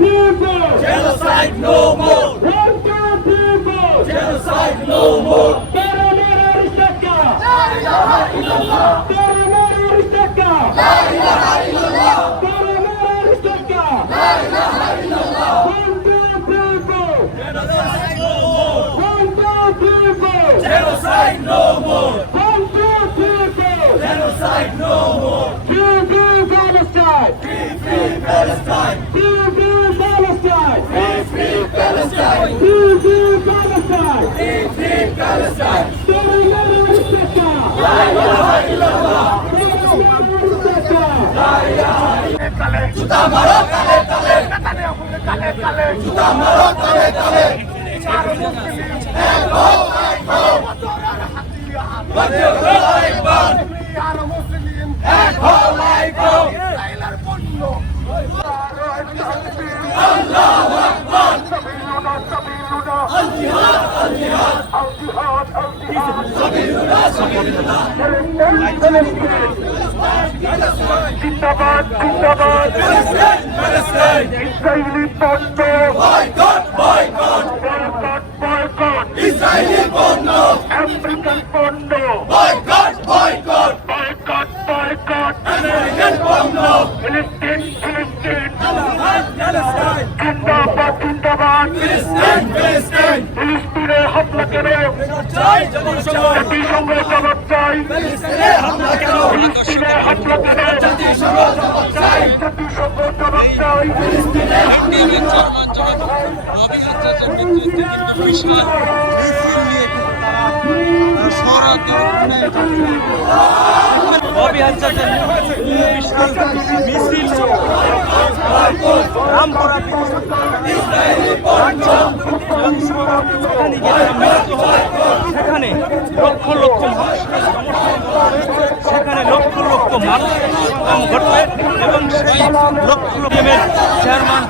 Genocide no more. Genocide no more. La ilaha illallah. La ilaha illallah. La ilaha illallah. Genocide no more. Genocide no more. Free Palestine! Free Palestine. Free Palestine! Free Palestine. Free Palestine! Free Palestine. La ilaha illallah. Juta maro tale tale. Juta maro tale tale. Ek ho like ho. Allahu Akbar. Al jihad, al jihad. Sabilullah, sabilullah. Zindabad, Zindabad! Palestine, Palestine. Israeli বন্ধ! Boycott, boycott. Boycott, boycott! Israeli বন্ধ। American বন্ধ! Boycott, boycott. Boycott, boycott! American বন্ধ। ফিলিস্তিন, ফিলিস্তিন! Palestine, জিন্দাবাদ, জিন্দাবাদ! Palestine, Palestine. ফিলিস্তিনে হামলা কেন? চাই জাতিসংঘ। জাতিসংঘ জবাব চাই! ফিলিস্তিনে হামলা কেন? ফিলিস্তিনে হামলা কেন? জাতিসংঘ জবাব চাই। জাতিসংঘ জবাব চাই! ফিলিস্তিনে হামলা কেন? বিশাল মিছিল নিয়ে কিন্তু তারা শহরাতে বিশাল মিছিল রামপুরা সেখানে লক্ষ লক্ষ মানুষ সেখানে লক্ষ লক্ষ মানুষ সমাগম ঘটবে এবং সেই লক্ষ লক্ষের চেয়ারম্যান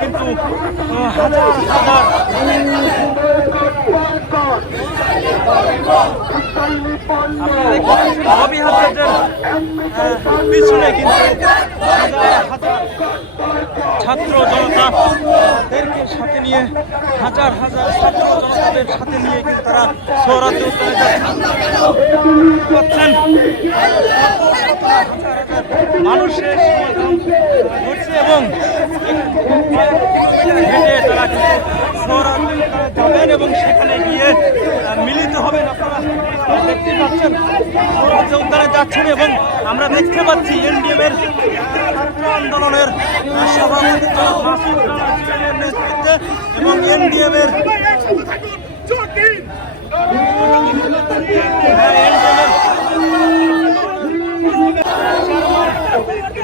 কিন্তু হাজার হাজার অবিহাজের পিছনে কিন্তু হাজার হাজার ছাত্র জনতাদেরকে সাথে নিয়ে হাজার হাজার ছাত্র জনতাদের সাথে নিয়ে কিন্তু তারা শহরাতে উত্তরে যাচ্ছেন মানুষের সমাগম ঘটছে এবং হেঁটে তারা কিন্তু শহরাতে যাবেন এবং সেখানে গিয়ে মিলিত হবেন। আপনারা দেখতে পাচ্ছেন শহরাতে উদ্যানে যাচ্ছেন এবং আমরা দেখতে পাচ্ছি এনডিএমের ছাত্র আন্দোলনের সভাপতি মাসুদ রানার নেতৃত্বে এবং এনডিএমের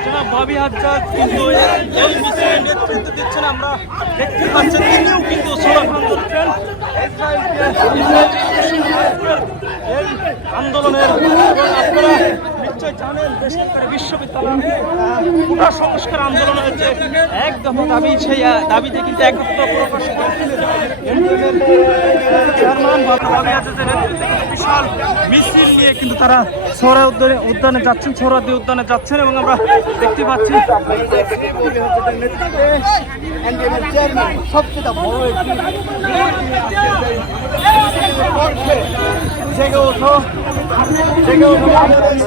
জনাব ববি হাজ্জাজ কিন্তু এই মিছিলের নেতৃত্ব দিচ্ছেন। আমরা দেখতে পাচ্ছেন তিনিও কিন্তু স্লোগান দিচ্ছেন এই আন্দোলনের। আপনারা নিশ্চয় জানেন বেসরকারি বিশ্ববিদ্যালয়ে কোটা সংস্কার আন্দোলনের যে এক দফা দাবি, সেই দাবিতে কিন্তু একত্র প্রকাশ চেয়ারম্যান ববি হাজ্জাজের নেতৃত্বে বিশাল মিছিল নিয়ে কিন্তু তারা সোহরা উদ্যানে যাচ্ছেন, সোহরাওয়ার্দী উদ্যানে যাচ্ছেন এবং আমরা দেখতে পাচ্ছি সবচেয়ে বড় একটি জেগে ওঠো বাংলাদেশ